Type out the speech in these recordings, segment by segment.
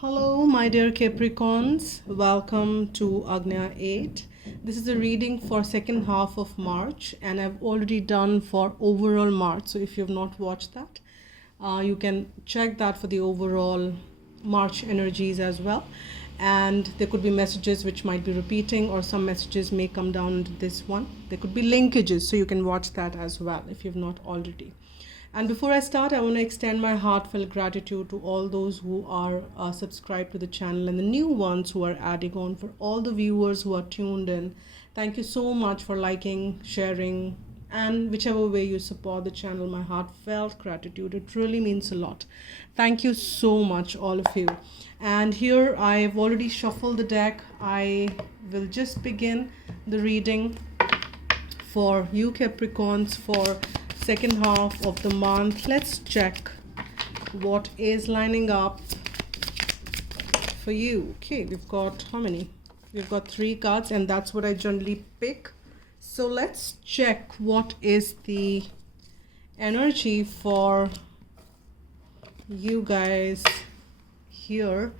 Hello, my dear Capricorns. Welcome to Agnya 8. This is a reading for second half of March, and I've already done for overall March. So if you have not watched that, you can check that for the overall March energies as well. And there could be messages which might be repeating, or some messages may come down into this one. There could be linkages, so you can watch that as well if you've not already. And before I start, I want to extend my heartfelt gratitude to all those who are subscribed to the channel and the new ones who are adding on, for all the viewers who are tuned in. Thank you so much for liking, sharing, and whichever way you support the channel. My heartfelt gratitude. It really means a lot. Thank you so much, all of you. And here I've already shuffled the deck. I will just begin the reading for you Capricorns for second half of the month. Let's check what is lining up for you. Okay, we've got how many? We've got 3 cards, and that's what I generally pick. So let's check what is the energy for you guys here.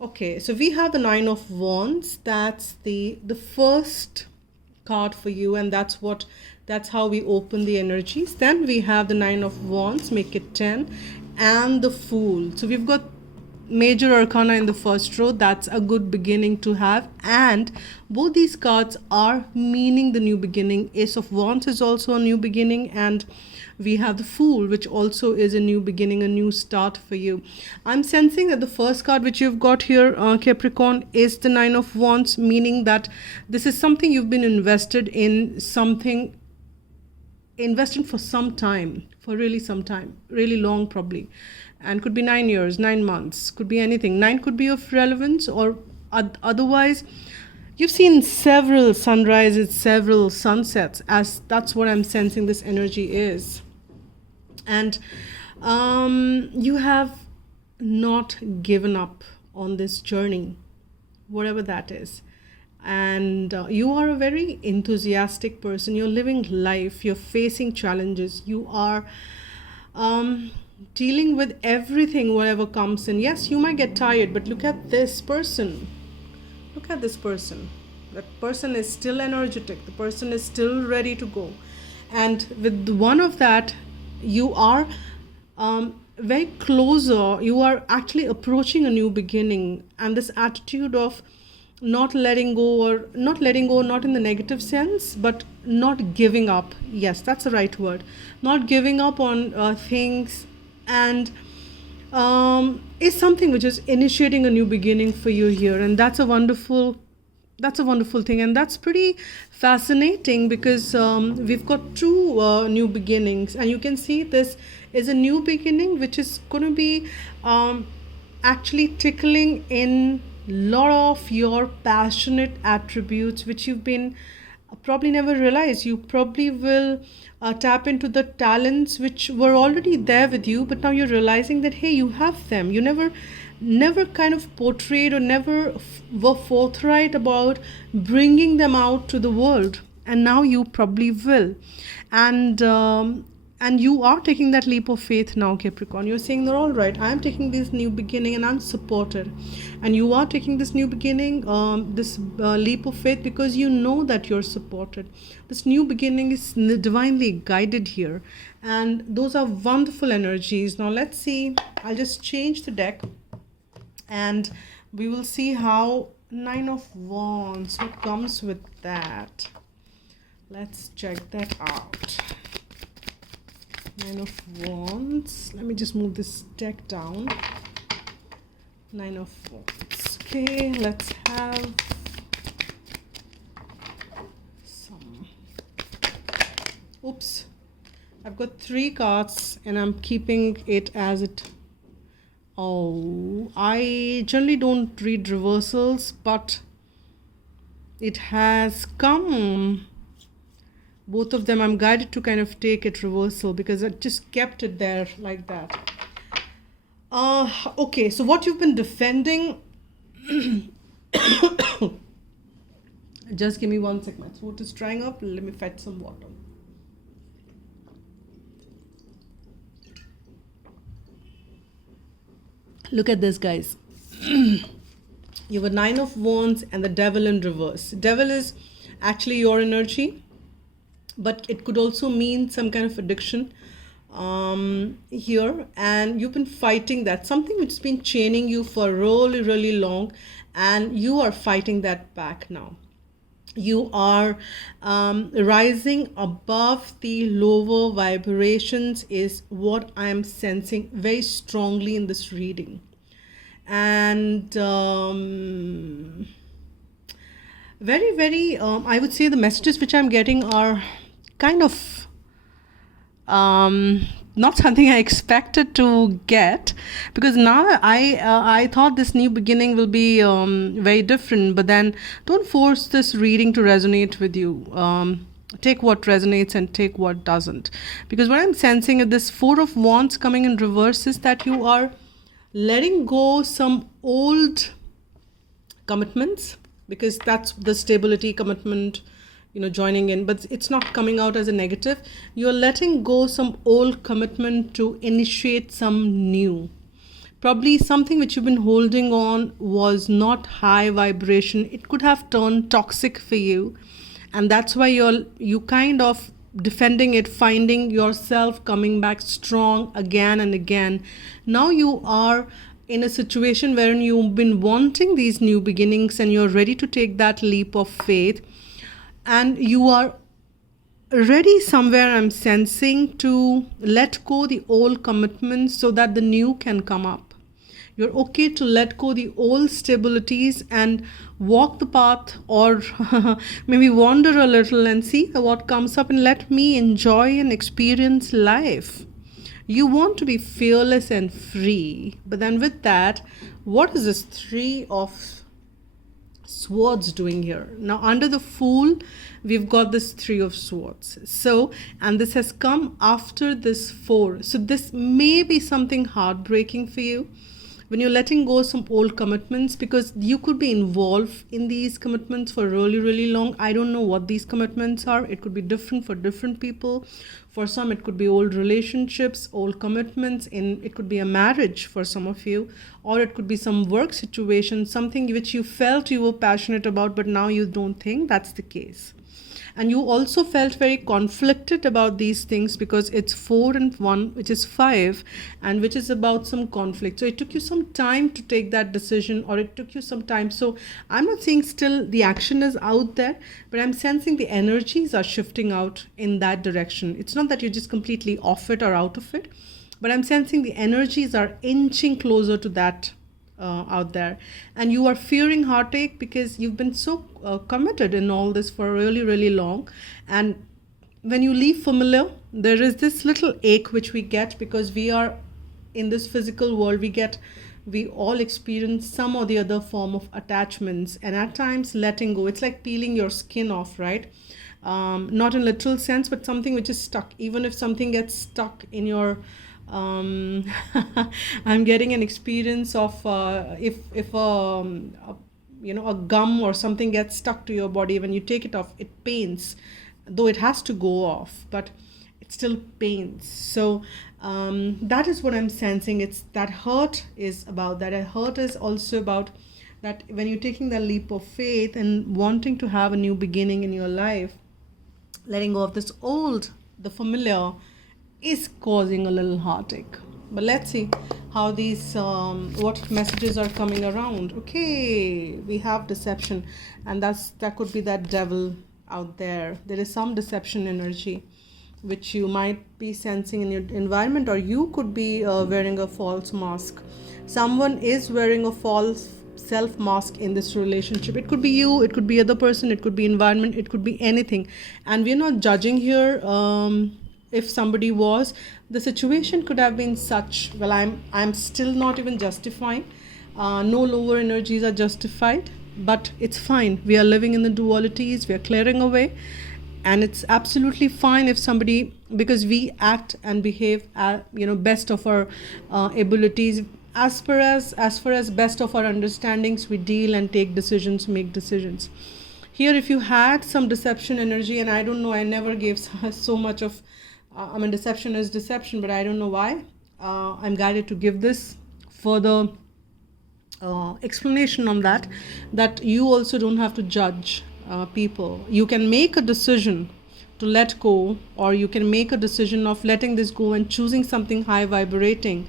Okay, so we have the 9 of Wands. That's the first card for you, and that's how we open the energies. Then we have the 9 of Wands, make it 10, and the Fool. So we've got major arcana in the first row. That's a good beginning to have, and both these cards are meaning the new beginning. Ace of Wands is also a new beginning, and we have the Fool, which also is a new beginning, a new start for you. I'm sensing that the first card which you've got here, Capricorn, is the 9 of Wands, meaning that this is something you've been invested for some time, for really some time, really long probably, and could be 9 years, 9 months, could be anything. 9 could be of relevance, or otherwise you've seen several sunrises, several sunsets, as that's what I'm sensing this energy is. And you have not given up on this journey, whatever that is. And you are a very enthusiastic person. You're living life, you're facing challenges, you are dealing with everything, whatever comes in. Yes, you might get tired, but look at this person. Look at this person. That person is still energetic. The person is still ready to go. And with one of that, you are very closer. You are actually approaching a new beginning. And this attitude of not letting go, not in the negative sense, but not giving up. Yes, that's the right word. Not giving up on things, and is something which is initiating a new beginning for you here. And that's a wonderful thing, and that's pretty fascinating, because we've got 2 new beginnings, and you can see this is a new beginning which is going to be actually tickling in lot of your passionate attributes, which you've been probably never realized. You probably will tap into the talents which were already there with you, but now you're realizing that, hey, you have them. You never kind of portrayed, or never were forthright about bringing them out to the world, and now you probably will. And you are taking that leap of faith now, Capricorn. You're saying that, all right, I'm taking this new beginning and I'm supported. And you are taking this new beginning, this leap of faith, because you know that you're supported. This new beginning is divinely guided here. And those are wonderful energies. Now let's see. I'll just change the deck, and we will see how 9 of Wands, what comes with that. Let's check that out. 9 of Wands. Let me just move this deck down. 9 of Wands. Okay, let's have some. Oops. I've got 3 cards, and I'm keeping it as it. Oh, I generally don't read reversals, but it has come. Both of them, I'm guided to kind of take it reversal, because I just kept it there like that. Okay, so what you've been defending. Just give me 1 second. My throat is drying up. Let me fetch some water. Look at this, guys. You have a Nine of Wands and the Devil in reverse. Devil is actually your energy, but it could also mean some kind of addiction here, and you've been fighting that, something which has been chaining you for really, really long, and you are fighting that back now. You are rising above the lower vibrations is what I am sensing very strongly in this reading. And very, very, I would say the messages which I'm getting are kind of not something I expected to get, because now I thought this new beginning will be very different, but then don't force this reading to resonate with you. Take what resonates and take what doesn't, because what I'm sensing is this Four of Wands coming in reverse is that you are letting go some old commitments, because that's the stability commitment, joining in, but it's not coming out as a negative. You're letting go some old commitment to initiate some new. Probably something which you've been holding on was not high vibration. It could have turned toxic for you, and that's why you kind of defending it, finding yourself coming back strong again and again. Now you are in a situation wherein you've been wanting these new beginnings and you're ready to take that leap of faith, and you are ready somewhere, I'm sensing, to let go the old commitments so that the new can come up. You're okay to let go the old stabilities and walk the path, or maybe wander a little and see what comes up, and let me enjoy and experience life. You want to be fearless and free. But then with that, what is this Three of Swords doing here? Now under the Fool, we've got this Three of Swords. So, and this has come after this Four. So this may be something heartbreaking for you when you're letting go some old commitments, because you could be involved in these commitments for really, really long. I don't know what these commitments are. It could be different for different people. For some, it could be old relationships, old commitments. It could be a marriage for some of you, or it could be some work situation, something which you felt you were passionate about, but now you don't think that's the case. And you also felt very conflicted about these things, because it's 4 and 1, which is 5, and which is about some conflict. So it took you some time to take that decision, or it took you some time. So I'm not saying still the action is out there, but I'm sensing the energies are shifting out in that direction. It's not that you're just completely off it or out of it, but I'm sensing the energies are inching closer to that out there. And you are fearing heartache because you've been so committed in all this for really, really long. And when you leave familiar, there is this little ache which we get, because we are in this physical world. We all experience some or the other form of attachments, and at times letting go, it's like peeling your skin off, right? Not in literal sense, but something which is stuck. Even if something gets stuck in your I'm getting an experience of if a gum or something gets stuck to your body, when you take it off, it pains, though it has to go off, but it still pains. So that is what I'm sensing. It's that hurt is about that. Hurt is also about that when you're taking the leap of faith and wanting to have a new beginning in your life, letting go of this old, the familiar, is causing a little heartache. But let's see how these what messages are coming around. Okay, we have deception, and that could be that devil out there. There is some deception energy which you might be sensing in your environment, or you could be wearing a false mask. Someone is wearing a false self mask in this relationship. It could be you, it could be other person, it could be environment, it could be anything, and we're not judging here. If somebody was, the situation could have been such, well, I'm still not even justifying. No lower energies are justified, but it's fine. We are living in the dualities, we are clearing away, and it's absolutely fine if somebody, because we act and behave best of our abilities, as far as best of our understandings, we deal and take decisions, make decisions. Here, if you had some deception energy, and I don't know, I never gave so much of deception is deception, but I don't know why. I'm guided to give this for the explanation on that, that you also don't have to judge people. You can make a decision to let go, or you can make a decision of letting this go and choosing something high vibrating,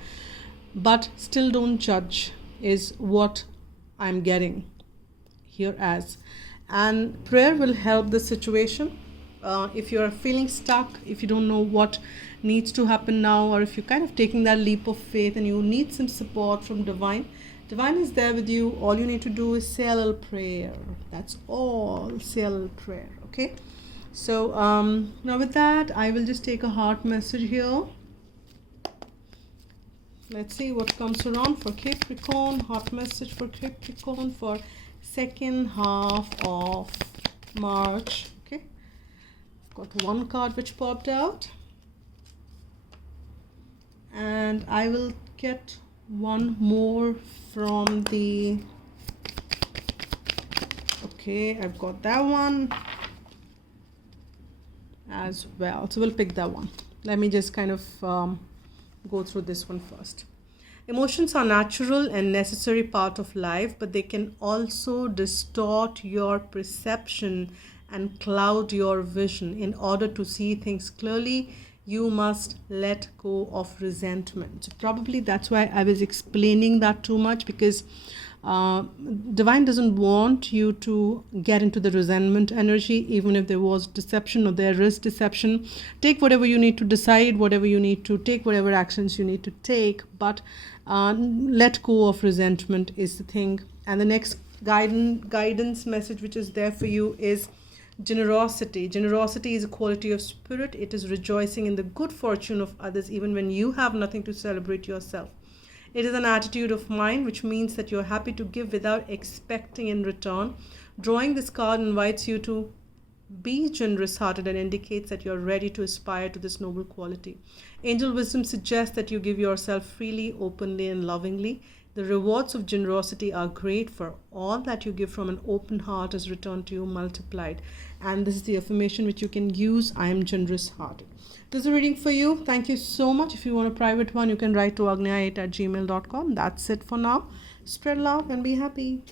but still don't judge, is what I'm getting here as. And prayer will help the situation. If you're feeling stuck, if you don't know what needs to happen now, or if you're kind of taking that leap of faith and you need some support from divine, divine is there with you. All you need to do is say a little prayer. That's all. Say a little prayer. Okay. So now with that, I will just take a heart message here. Let's see what comes around for Capricorn. Heart message for Capricorn for second half of March. Okay, I've got one card which popped out, and I will get one more from the, okay, I've got that one as well, so we'll pick that one. Let me just kind of go through this one first. Emotions are natural and necessary part of life, but they can also distort your perception and cloud your vision. In order to see things clearly, you must let go of resentment. So probably that's why I was explaining that too much, because divine doesn't want you to get into the resentment energy. Even if there was deception or there is deception, take whatever you need to decide, whatever you need to take, whatever actions you need to take, but let go of resentment is the thing. And the next guidance message which is there for you is generosity. Generosity is a quality of spirit. It is rejoicing in the good fortune of others even when you have nothing to celebrate yourself. It is an attitude of mind, which means that you're happy to give without expecting in return. Drawing this card invites you to be generous hearted and indicates that you're ready to aspire to this noble quality. Angel wisdom suggests that you give yourself freely, openly, and lovingly. The rewards of generosity are great, for all that you give from an open heart is returned to you multiplied. And this is the affirmation which you can use: I am generous hearted. This is a reading for you. Thank you so much. If you want a private one, you can write to agnya8@gmail.com. That's it for now. Spread love and be happy.